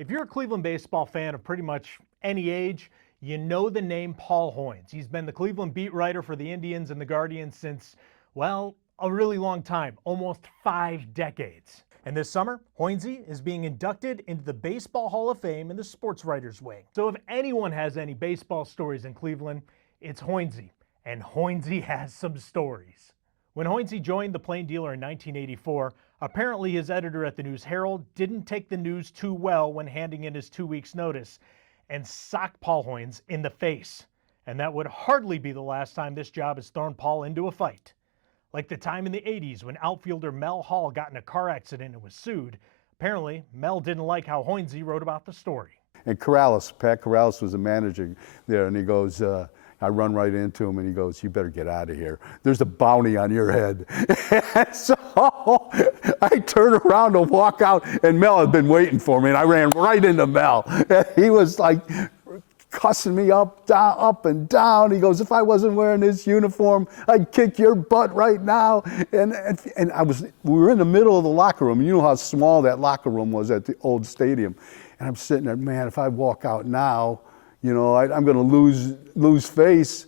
If you're a Cleveland baseball fan of pretty much any age, you know the name Paul Hoynes. He's been the Cleveland beat writer for the Indians and the Guardians since, well, a really long time, almost 5 decades. And this summer, Hoynsie is being inducted into the Baseball Hall of Fame in the sports writers wing. So if anyone has any baseball stories in Cleveland, it's Hoynsie. And Hoynsie has some stories. When Hoynsie joined the Plain Dealer in 1984, apparently his editor at the News Herald didn't take the news too well when handing in his 2 weeks' notice and socked Paul Hoynes in the face. And that would hardly be the last time this job has thrown Paul into a fight. Like the time in the 80s when outfielder Mel Hall got in a car accident and was sued. Apparently, Mel didn't like how Hoynsie wrote about the story. And Pat Corrales was the manager there, and he goes, I run right into him, and he goes, "You better get out of here. There's a bounty on your head." And so I turned around to walk out, and Mel had been waiting for me, and I ran right into Mel. And he was like cussing me up, down, up and down. He goes, "If I wasn't wearing this uniform, I'd kick your butt right now." And we were in the middle of the locker room. You know how small that locker room was at the old stadium. And I'm sitting there, man, if I walk out now, you know, I'm going to lose face.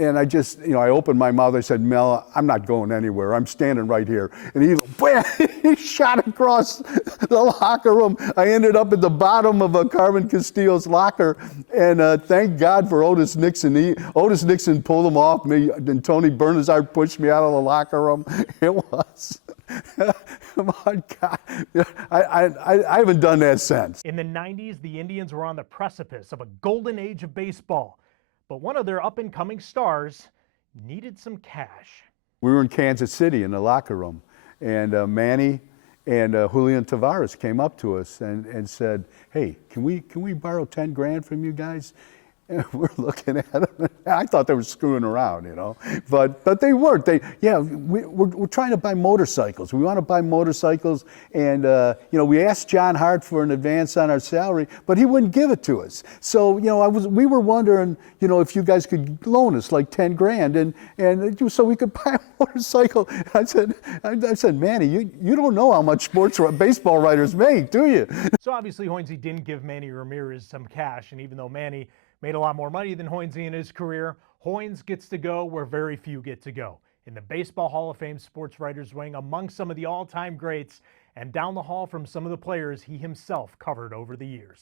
And I just, you know, I opened my mouth. I said, "Mel, I'm not going anywhere. I'm standing right here." And he shot across the locker room. I ended up at the bottom of Carmen Castillo's locker. And thank God for Otis Nixon. Otis Nixon pulled him off me, and Tony Bernazard pushed me out of the locker room. It was, come on, God. I haven't done that since. In the 90s, the Indians were on the precipice of a golden age of baseball. But one of their up-and-coming stars needed some cash. We were in Kansas City in the locker room, and Manny and Julian Tavares came up to us and said, "Hey, can we borrow 10 grand from you guys?" And we're looking at them. I thought they were screwing around, you know, but they weren't. We're trying to buy motorcycles. We want to buy motorcycles, and you know, we asked John Hart for an advance on our salary, but he wouldn't give it to us. So you know, we were wondering, you know, if you guys could loan us like 10 grand, and so we could buy a motorcycle. I said, "Manny, you don't know how much baseball writers make, do you?" So obviously Hoynsie didn't give Manny Ramirez some cash, and even though Manny made a lot more money than Hoynsie in his career, Hoynes gets to go where very few get to go. In the Baseball Hall of Fame sports writers wing, among some of the all-time greats, and down the hall from some of the players he himself covered over the years.